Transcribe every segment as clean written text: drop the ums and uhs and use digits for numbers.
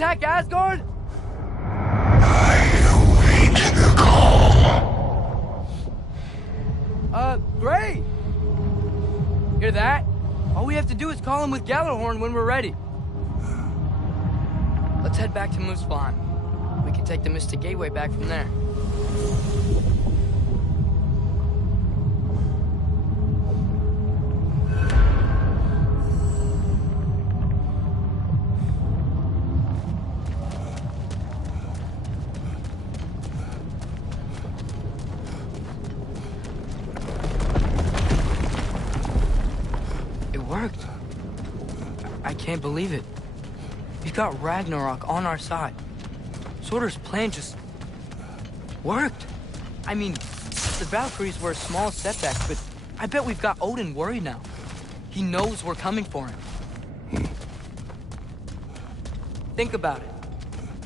attack Asgard? I await the call. Great! Hear that? All we have to do is call him with Gjallarhorn when we're ready. Let's head back to Muspelheim. We can take the Mystic Gateway back from there. Worked. I can't believe it. We've got Ragnarök on our side. Surtur's plan just worked. I mean, the Valkyries were a small setback, but I bet we've got Odin worried now. He knows we're coming for him. Think about it.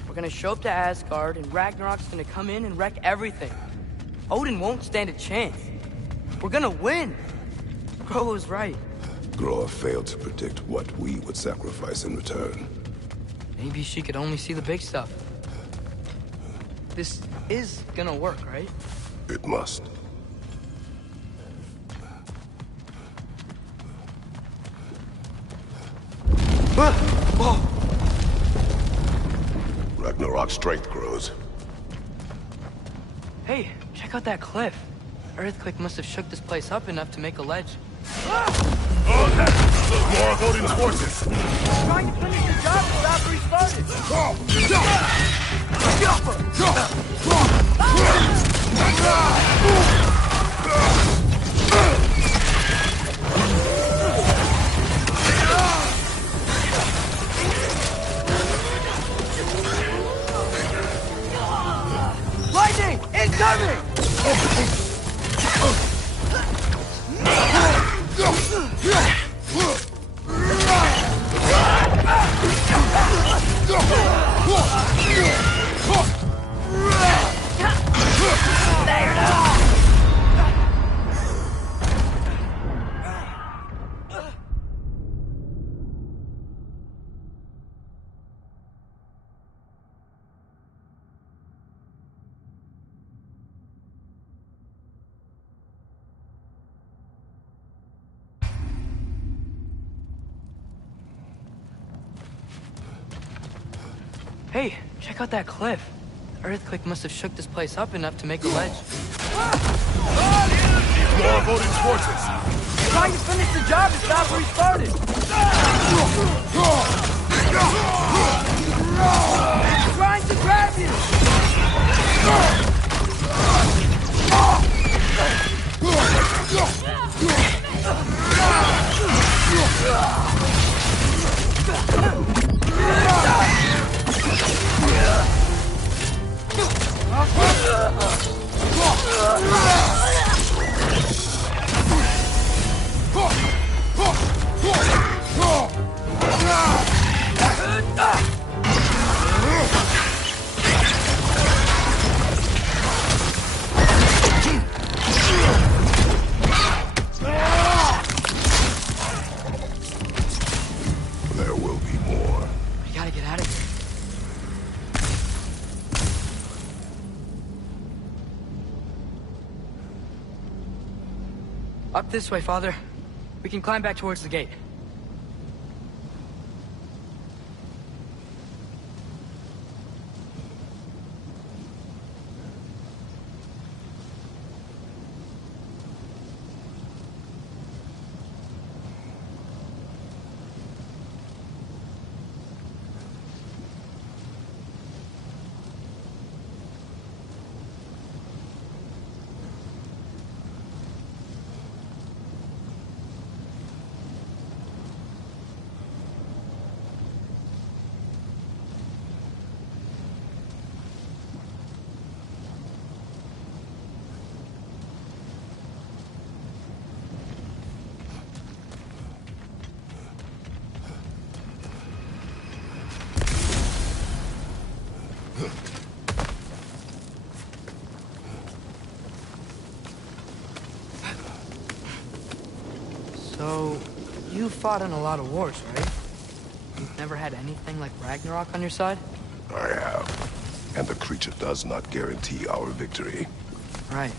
We're gonna show up to Asgard, and Ragnarok's gonna come in and wreck everything. Odin won't stand a chance. We're gonna win. Groa was right. Groa failed to predict what we would sacrifice in return. Maybe she could only see the big stuff. This is gonna work, right? It must. Whoa! Ragnarok's strength grows. Hey, check out that cliff. Earthquake must have shook this place up enough to make a ledge. More of Odin's forces! Trying to finish the job as Valkyrie started! Lightning! Incoming! Hey, check out that cliff. Earthquake must have shook this place up enough to make a ledge. More of Odin's forces! Trying to finish the job as Valkyrie started! Trying to grab you! There will be more. We gotta get out of here. Up this way, Father. We can climb back towards the gate. So, you fought in a lot of wars, right? You've never had anything like Ragnarok on your side? I have. And the creature does not guarantee our victory. Right.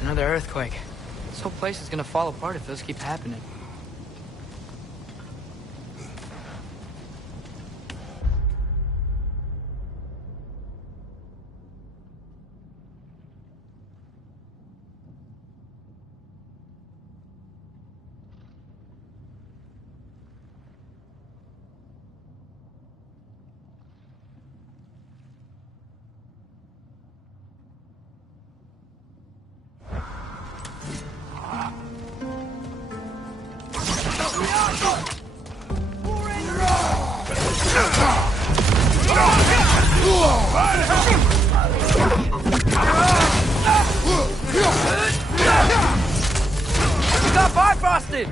Another earthquake. This whole place is gonna fall apart if those keep happening. You got bifrosted!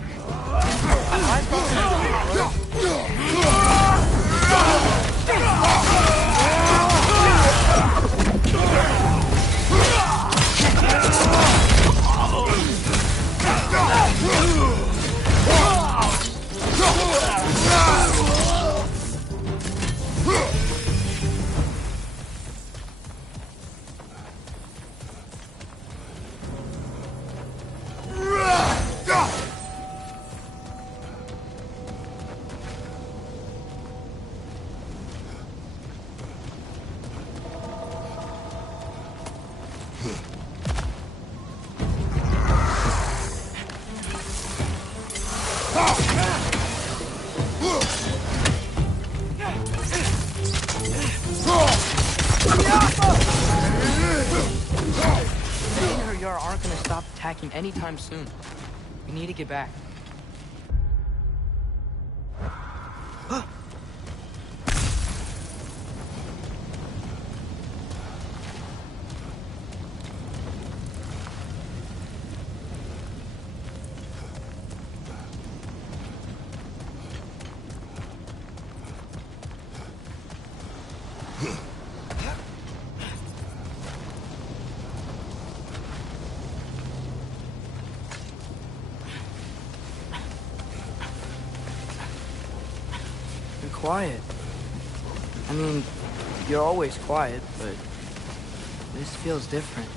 Aren't gonna stop attacking anytime soon. We need to get back. Quiet. I mean, you're always quiet, but this feels different.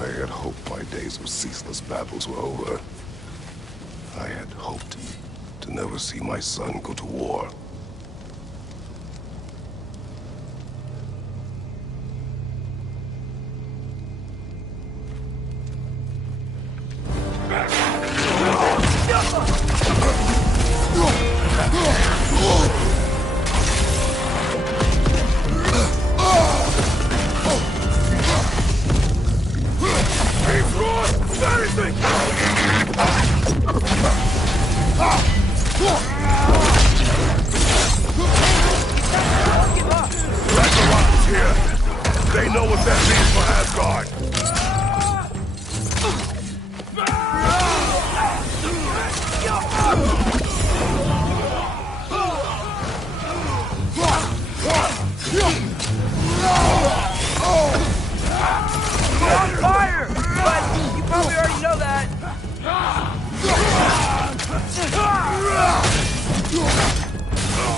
I had hoped my days of ceaseless battles were over. I had hoped to never see my son go to war. Ragnarok is here. They know what that means for Asgard. You're on fire! But you probably already know that.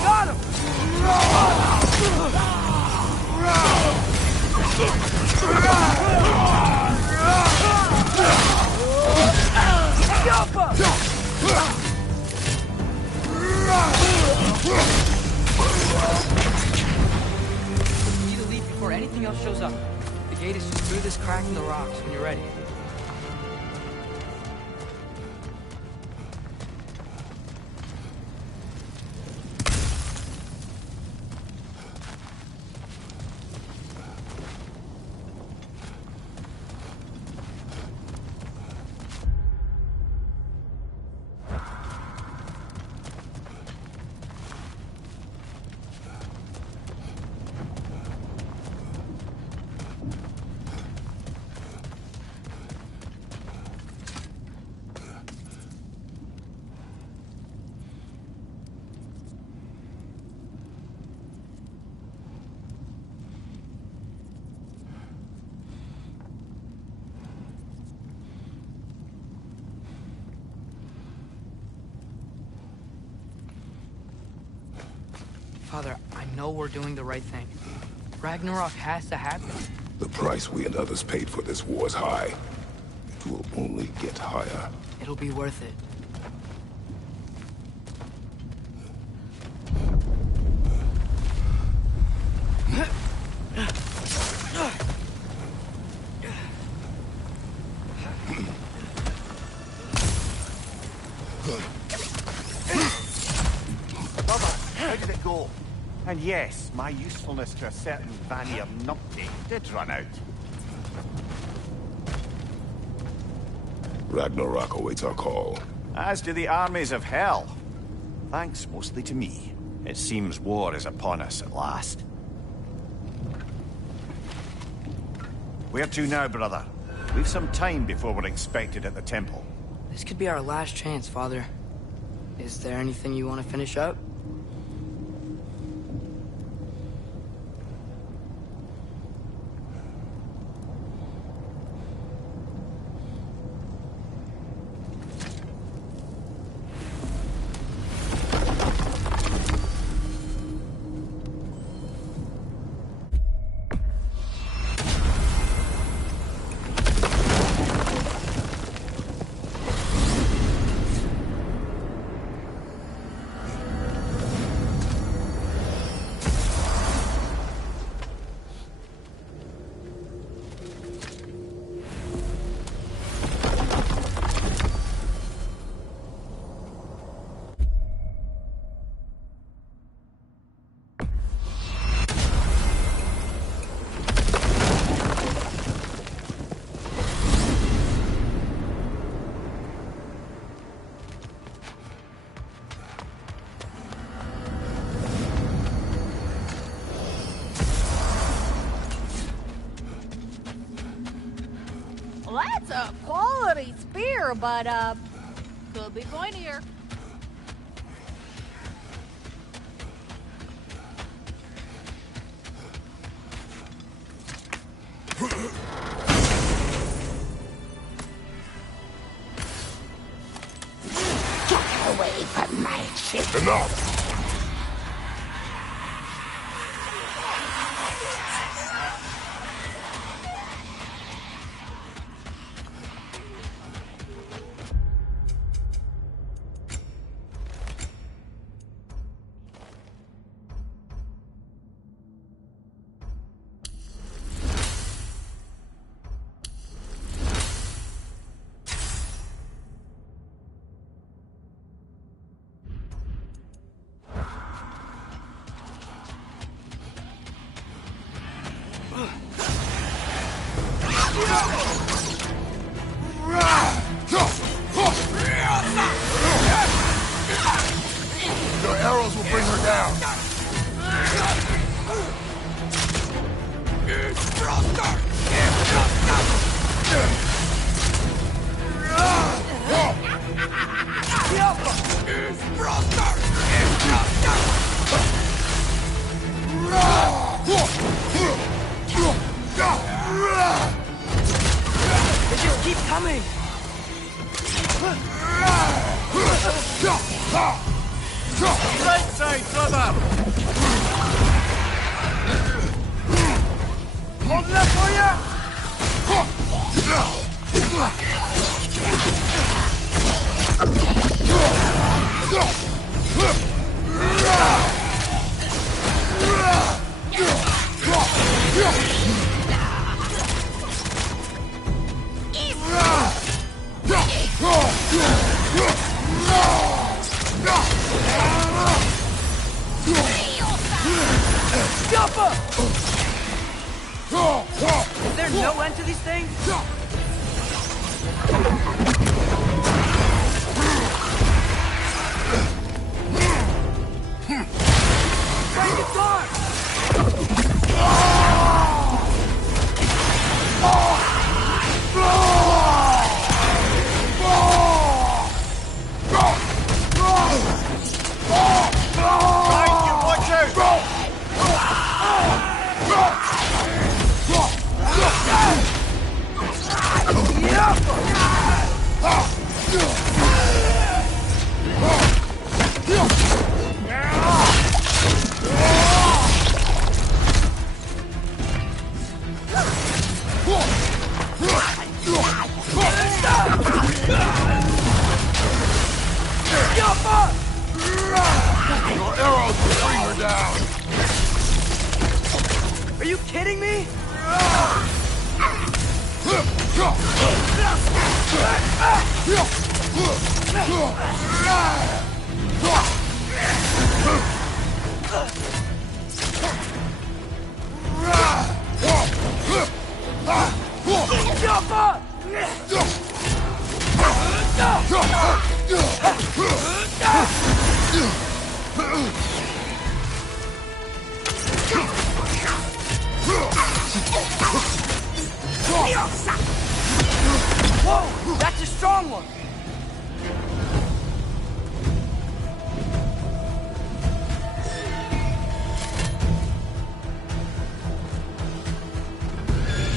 Got him! You need to leave before anything else shows up. The gate is just through this crack in the rocks when you're ready. Father, I know we're doing the right thing. Ragnarok has to happen. The price we and others paid for this war is high. It will only get higher. It'll be worth it. How did it go? And yes, my usefulness to a certain Vanir numpty did run out. Ragnarok awaits our call. As do the armies of hell. Thanks mostly to me. It seems war is upon us at last. Where to now, brother? We've some time before we're expected at the temple. This could be our last chance, Father. Is there anything you want to finish up? Well, that's a quality spear, but, could be pointier. Get away from my ship. Enough! arrows will bring her down. They just keep coming! Right side, brother! Holding up for you! Is there no end to these things? Break the door! Right, you watch out! Your arrows will bring her down. Are you kidding me? Jump up! Whoa! That's a strong one!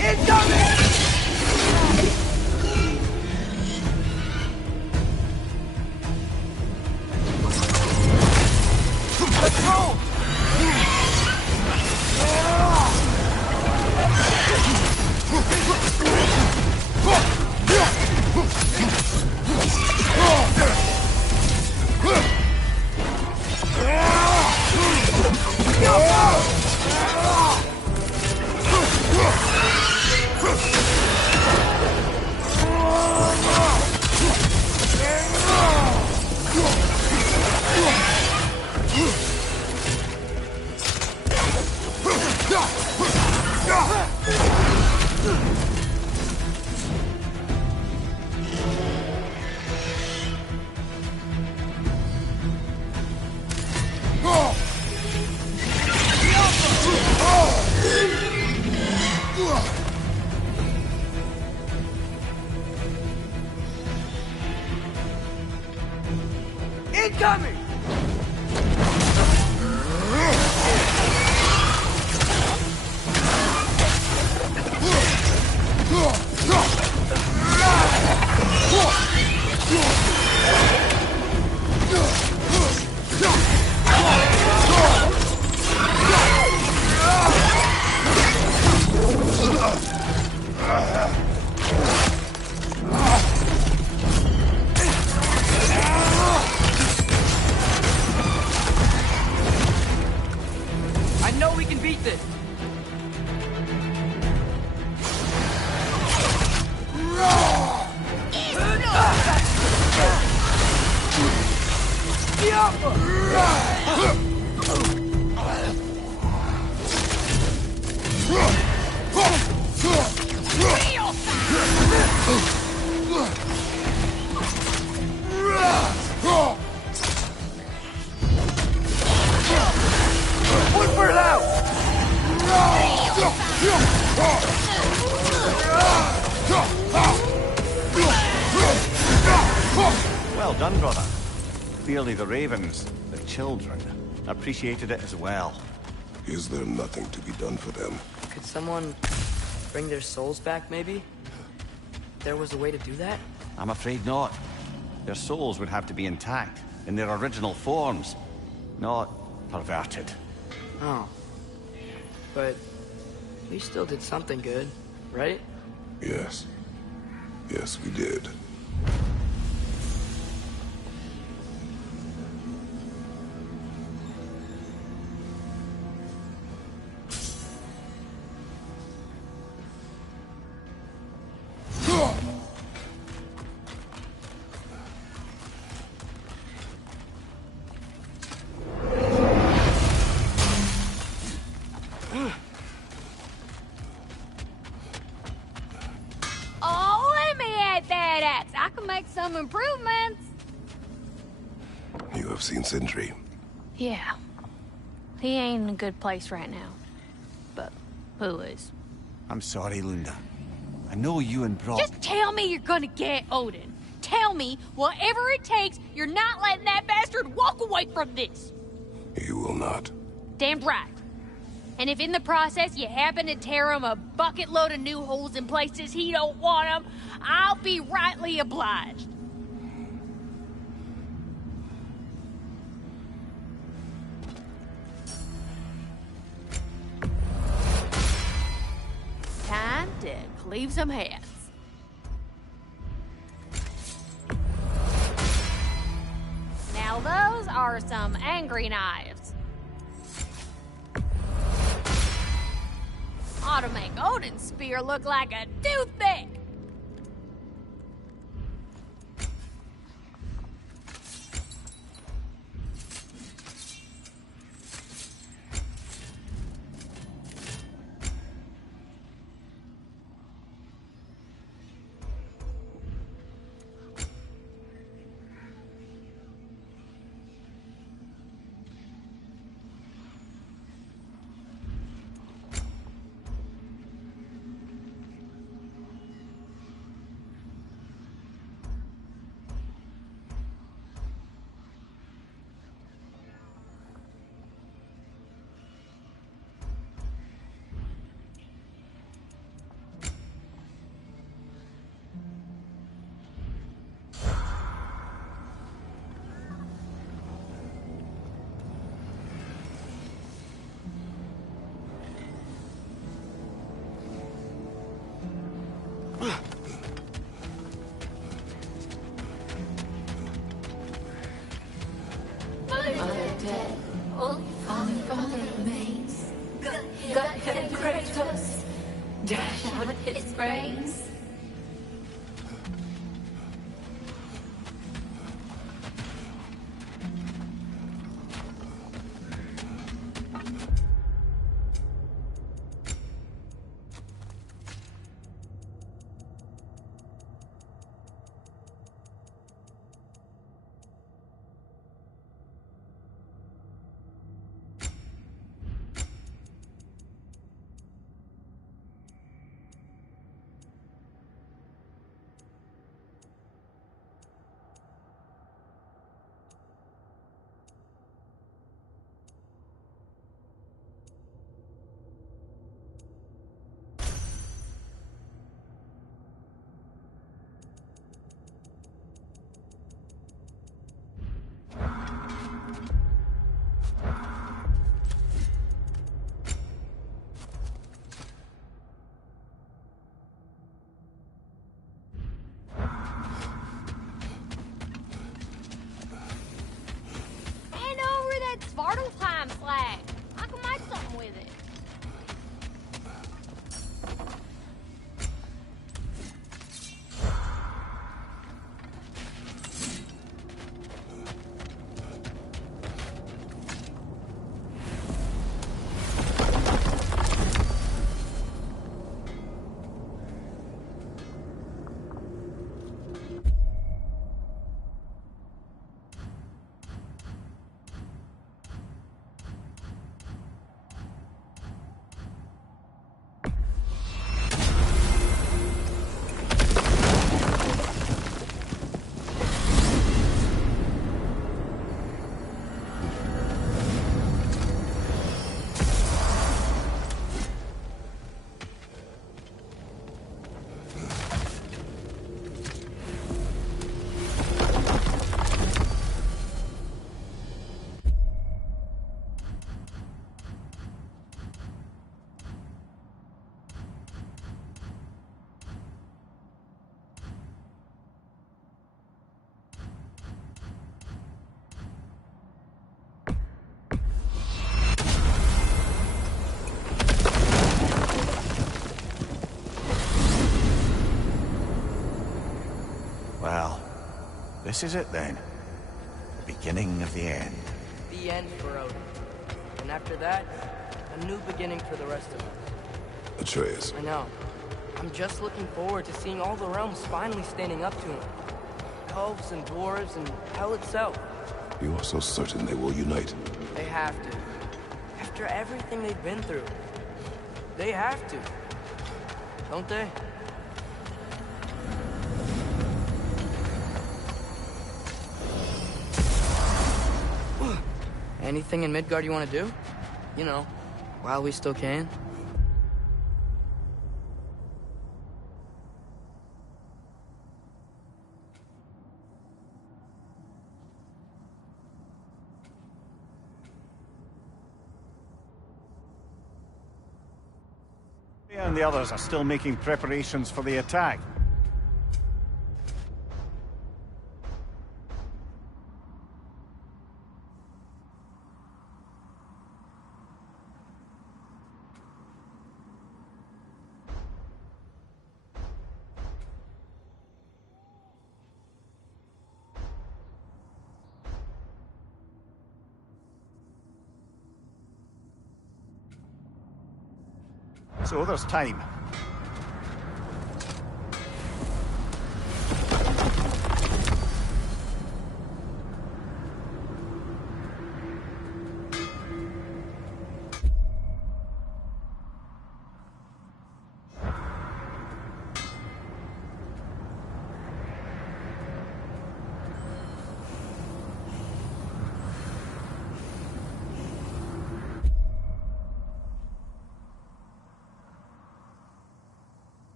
Incoming! Let's go! Incoming! I know we can beat this! done, brother. Clearly the ravens, the children, appreciated it as well. Is there nothing to be done for them? Could someone bring their souls back, maybe? There was a way to do that? I'm afraid not. Their souls would have to be intact, in their original forms, not perverted. Oh. But we still did something good, right? Yes. Yes, we did. Oh, let me at that axe. I can make some improvements. You have seen Sindri. Yeah. He ain't in a good place right now. But who is? I'm sorry, Lunda. I know you and Brock... Just tell me you're gonna get Odin. Tell me, whatever it takes, you're not letting that bastard walk away from this. You will not. Damn right. And if in the process you happen to tear him a bucket load of new holes in places he don't want them, I'll be rightly obliged. Time to cleave some heads. Now those are some angry knives. Ought to make Odin's spear look like a toothpick. Mother dead, only father remains. Gut-headed Kratos, dash out his brains. this is it then. The beginning of the end. The end for Odin. And after that, a new beginning for the rest of us. Atreus, I know. I'm just looking forward to seeing all the realms finally standing up to him. Elves and dwarves and hell itself. you are so certain they will unite. They have to. After everything they've been through. They have to. Don't they? Anything in Midgard you want to do? You know, while we still can. And the others are still making preparations for the attack. So there's time.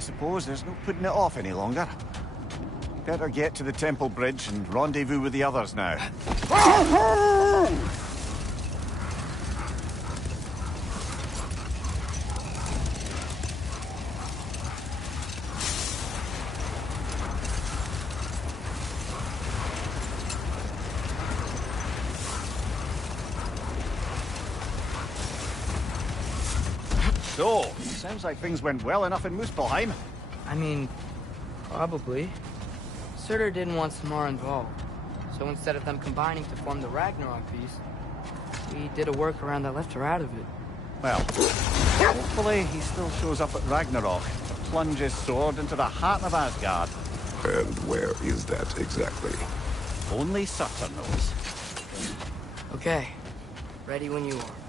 I suppose there's no putting it off any longer. Better get to the temple bridge and rendezvous with the others now. So, sounds like things went well enough in Muspelheim. I mean, probably. Surtur didn't want Samara involved. So instead of them combining to form the Ragnarok piece, we did a workaround that left her out of it. Well, hopefully he still shows up at Ragnarok to plunge his sword into the heart of Asgard. And where is that exactly? Only Surtur knows. Okay. Ready when you are.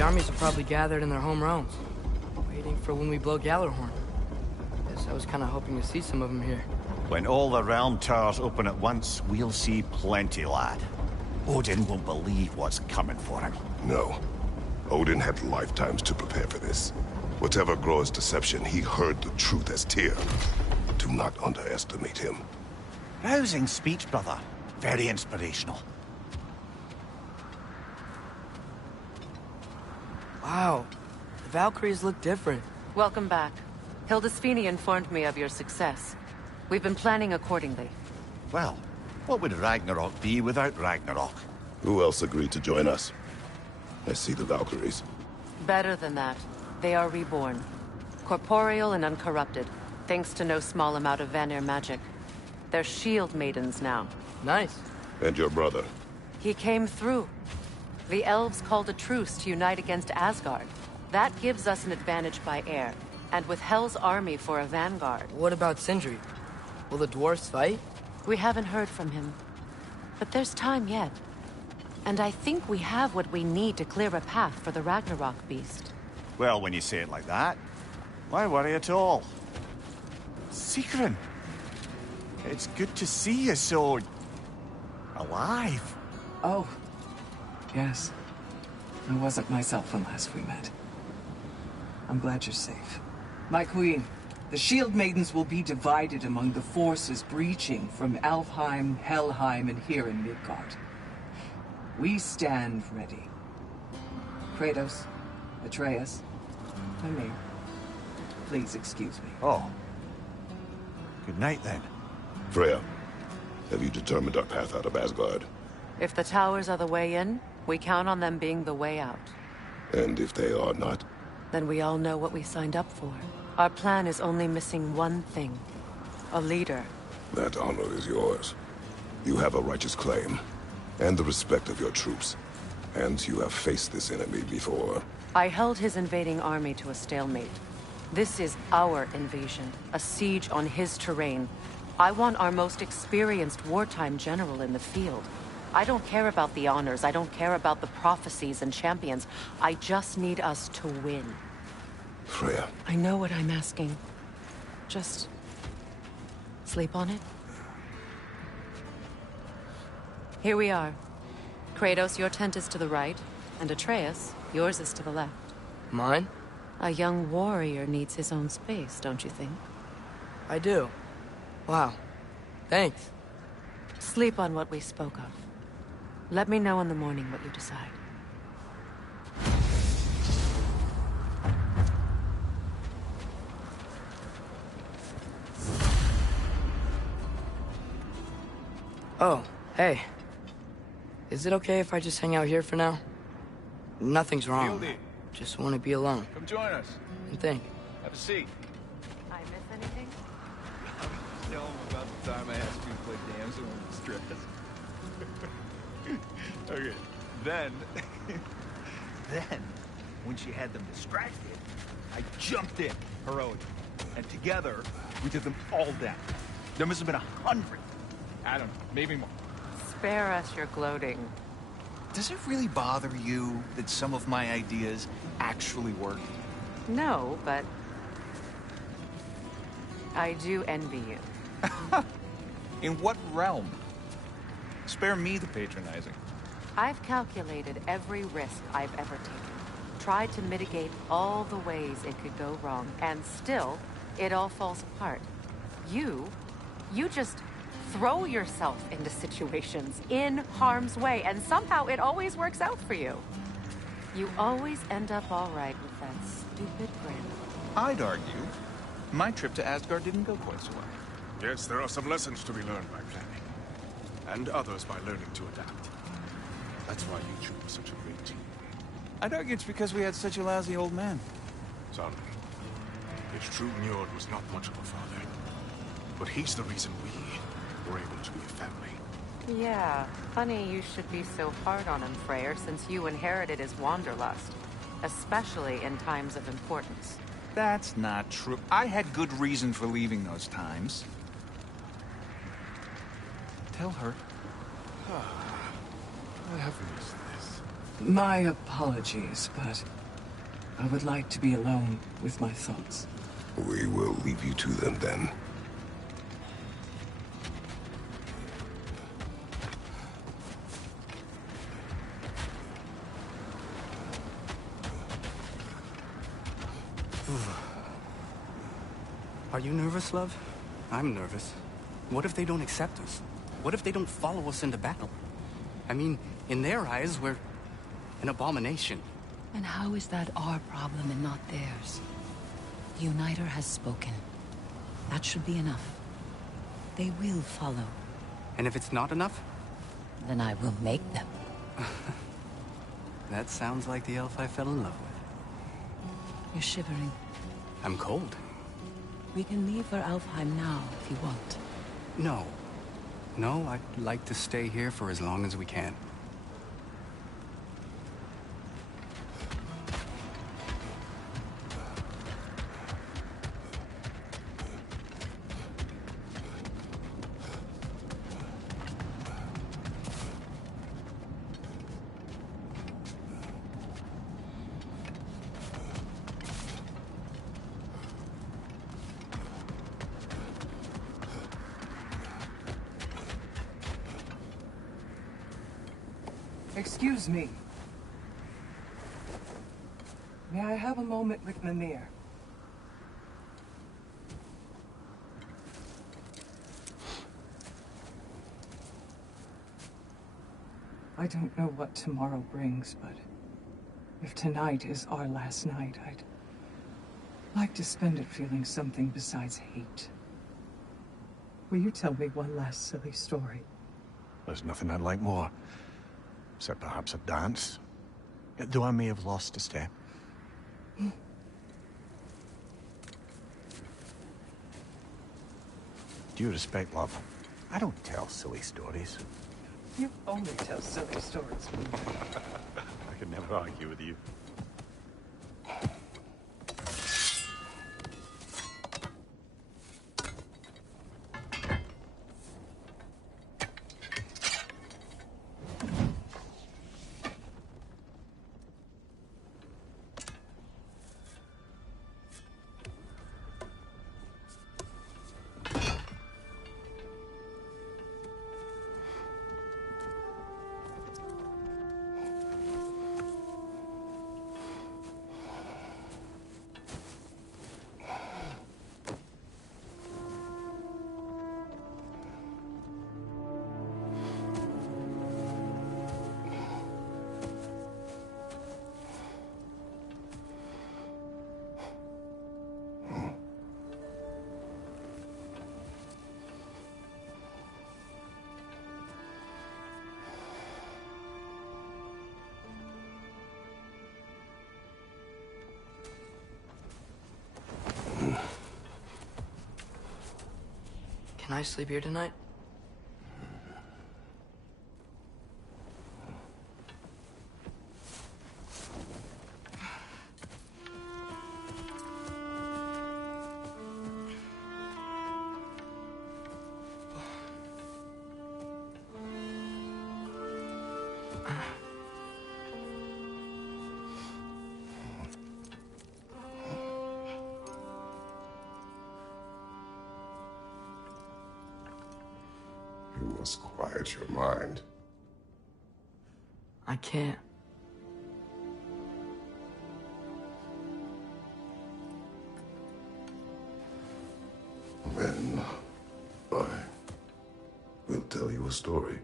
The armies are probably gathered in their home realms, waiting for when we blow Gjallarhorn. I was kind of hoping to see some of them here. When all the realm towers open at once, we'll see plenty, lad. Odin won't believe what's coming for him. No. Odin had lifetimes to prepare for this. Whatever Groa's deception, he heard the truth as Tyr. Do not underestimate him. Rousing speech, brother. Very inspirational. Wow, the Valkyries look different. Welcome back. Hildisvini informed me of your success. We've been planning accordingly. Well, what would Ragnarok be without Ragnarok? Who else agreed to join us? I see the Valkyries. Better than that. They are reborn. Corporeal and uncorrupted, thanks to no small amount of Vanir magic. They're shield maidens now. Nice. And your brother? He came through. The elves called a truce to unite against Asgard. That gives us an advantage by air, and with Hell's army for a vanguard. What about Sindri? Will the dwarves fight? We haven't heard from him. But there's time yet. And I think we have what we need to clear a path for the Ragnarok beast. Well, when you say it like that, why worry at all? Sigrun! It's good to see you so... alive. Oh, yes. I wasn't myself when last we met. I'm glad you're safe. My queen, the Shield Maidens will be divided among the forces breaching from Alfheim, Helheim, and here in Midgard. We stand ready. Kratos, Atreus, and me. Please excuse me. Oh. Good night, then. Freya, have you determined our path out of Asgard? If the towers are the way in, we count on them being the way out. And if they are not? Then we all know what we signed up for. Our plan is only missing one thing. A leader. That honor is yours. You have a righteous claim, and the respect of your troops. And you have faced this enemy before. I held his invading army to a stalemate. This is our invasion, a siege on his terrain. I want our most experienced wartime general in the field. I don't care about the honors, I don't care about the prophecies and champions. I just need us to win. Freya. I know what I'm asking. Just... sleep on it? Here we are. Kratos, your tent is to the right, and Atreus, yours is to the left. Mine? A young warrior needs his own space, don't you think? I do. Wow. Thanks. Sleep on what we spoke of. Let me know in the morning what you decide. Oh, hey. Is it okay if I just hang out here for now? Nothing's wrong. Fieldy. Just want to be alone Come join us. and think. Have a seat. I miss anything? Tell him about the time I asked you to play damsel in distress. Okay. Then, when she had them distracted, I jumped in, heroically. And together, we took them all down. There must have been 100. I don't know, maybe more. Spare us your gloating. Does it really bother you that some of my ideas actually work? No, but... I do envy you. In what realm? Spare me the patronizing. I've calculated every risk I've ever taken. Tried to mitigate all the ways it could go wrong, and still, it all falls apart. You just throw yourself into situations in harm's way, and somehow it always works out for you. You always end up all right with that stupid grin. I'd argue my trip to Asgard didn't go quite so well. Yes, there are some lessons to be learned by planning, and others by learning to adapt. That's why you two are such a great team. I'd argue it's because we had such a lousy old man. Son, it's true Njord was not much of a father, but he's the reason we were able to be a family. Yeah, funny you should be so hard on him, Freyr, since you inherited his wanderlust. Especially in times of importance. That's not true. I had good reason for leaving those times. Tell her. I have missed this. My apologies, but I would like to be alone with my thoughts. We will leave you to them then. Are you nervous, love? I'm nervous. What if they don't accept us? What if they don't follow us into battle? I mean, in their eyes, we're an abomination. And how is that our problem and not theirs? The Uniter has spoken. That should be enough. They will follow. And if it's not enough? Then I will make them. That sounds like the elf I fell in love with. You're shivering. I'm cold. We can leave for Alfheim now, if you want. No. No, I'd like to stay here for as long as we can. Excuse me. May I have a moment with Mimir? I don't know what tomorrow brings, but if tonight is our last night, I'd like to spend it feeling something besides hate. Will you tell me one last silly story? There's nothing I'd like more. Except perhaps a dance. Though I may have lost a step. Due respect, love, I don't tell silly stories. You only tell silly stories. I could never argue with you. Can I sleep here tonight? You must quiet your mind. I can't. Then I will tell you a story.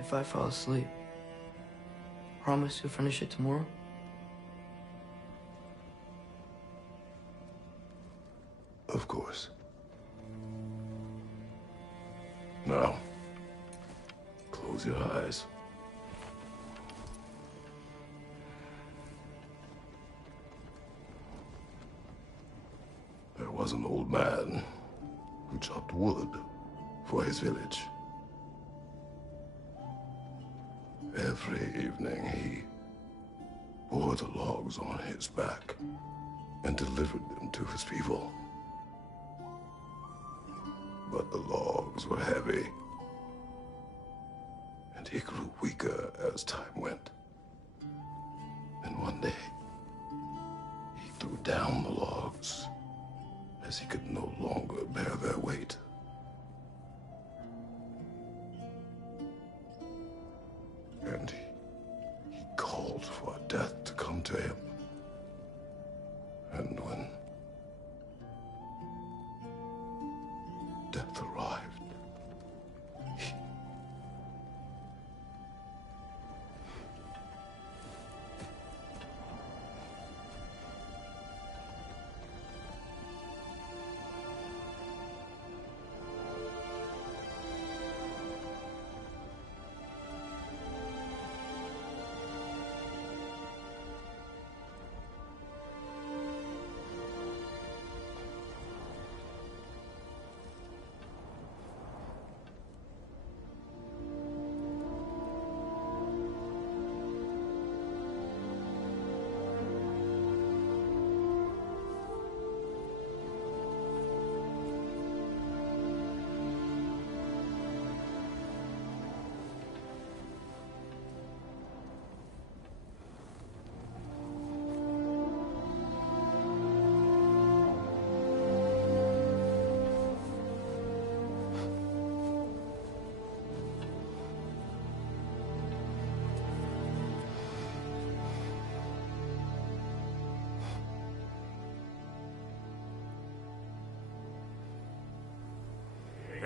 If I fall asleep, promise you'll finish it tomorrow? Of course. Now, close your eyes. was an old man who chopped wood for his village. Every evening he bore the logs on his back and delivered them to his people. But the logs were heavy, and he grew weaker as time went. And one day, he threw down the logs as he could no longer bear their weight. And he called for death to come to him. And when death arrived,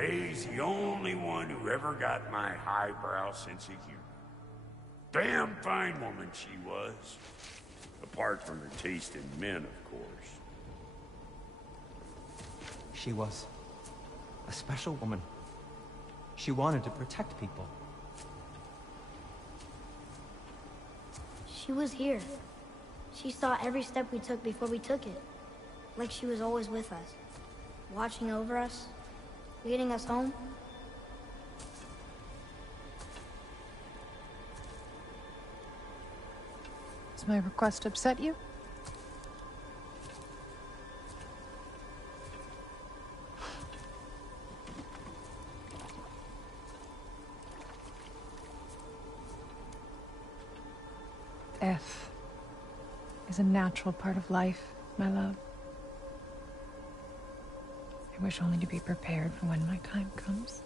He's the only one who ever got my highbrow sense of humor. Damn fine woman she was. Apart from her taste in men, of course. She was a special woman. She wanted to protect people. She was here. She saw every step we took before we took it. Like she was always with us. Watching over us. Leading us home. Does my request upset you? Death is a natural part of life, my love. I wish only to be prepared for when my time comes.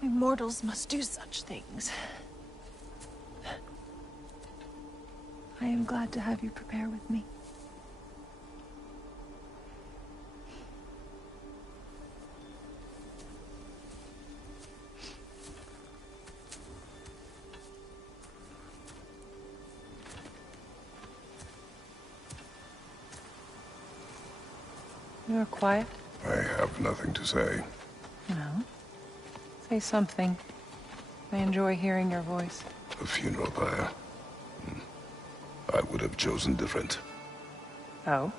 We mortals must do such things. I am glad to have you prepare with me. You're quiet. I have nothing to say. Well, say something. I enjoy hearing your voice. A funeral pyre. I would have chosen different. Oh?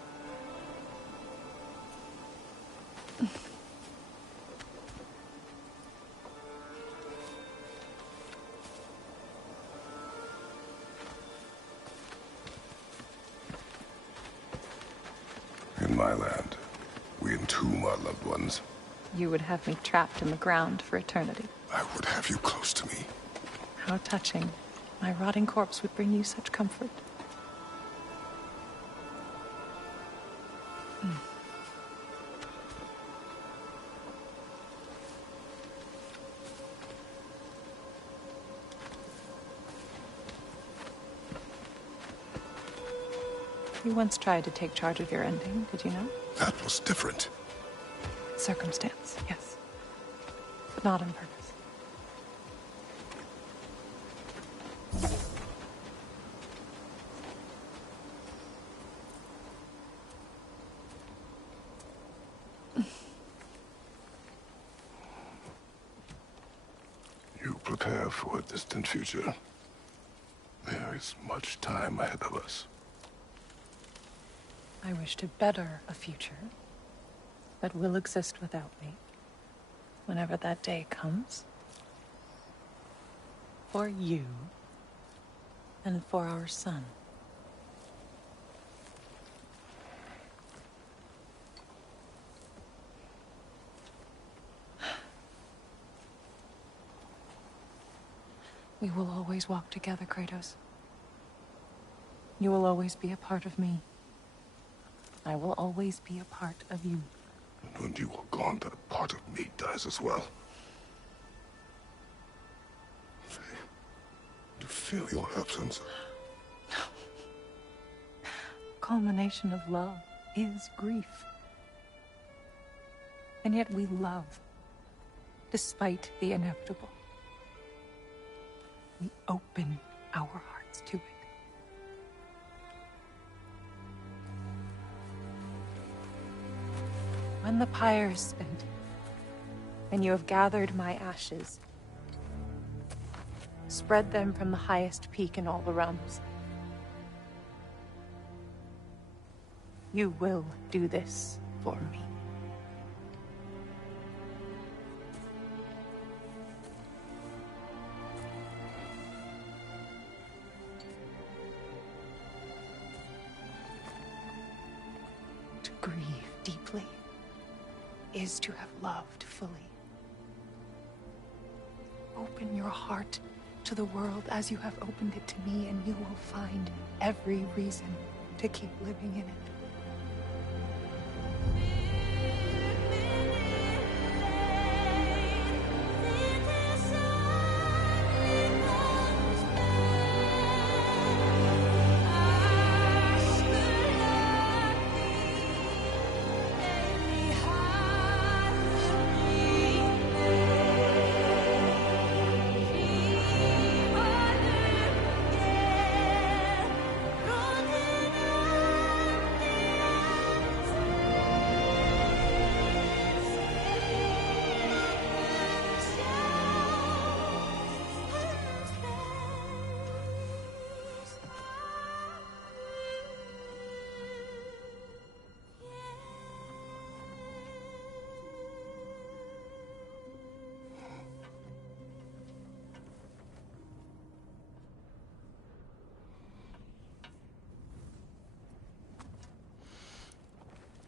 In my land, we entomb our loved ones. You would have me trapped in the ground for eternity. I would have you close to me. How touching. My rotting corpse would bring you such comfort. You once tried to take charge of your ending, did you know? That was different. Circumstance, yes. But not on purpose. prepare for a distant future. There is much time ahead of us. I wish to better a future that will exist without me, whenever that day comes. For you, and for our son. We will always walk together, Kratos. You will always be a part of me. I will always be a part of you. And when you are gone, that part of me dies as well. To feel your absence. Culmination of love is grief. And yet we love, despite the inevitable. We open our hearts to it. When the pyre is spent, and you have gathered my ashes, spread them from the highest peak in all the realms. You will do this for me. To grieve deeply is to have loved fully. Open your heart to the world as you have opened it to me, and you will find every reason to keep living in it.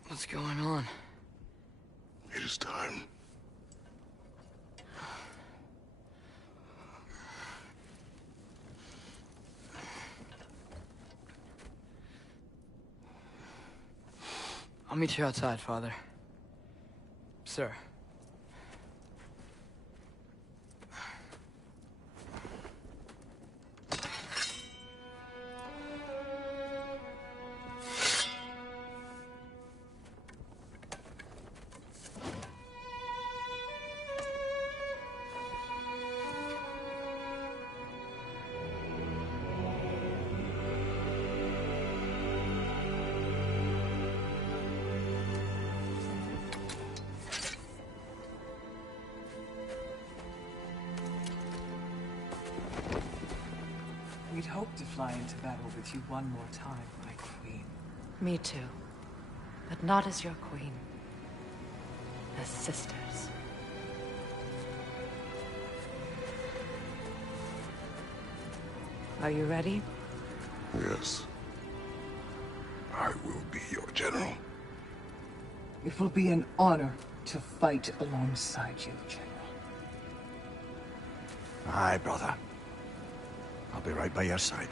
What's going on? It is time. I'll meet you outside, Father. Sir. We'd hoped to fly into battle with you one more time, my queen. Me too. But not as your queen. As sisters. Are you ready? Yes. I will be your general. It will be an honor to fight alongside you, General. Aye, brother. I'll be right by your side.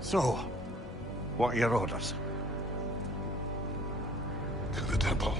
So, what are your orders? To the temple.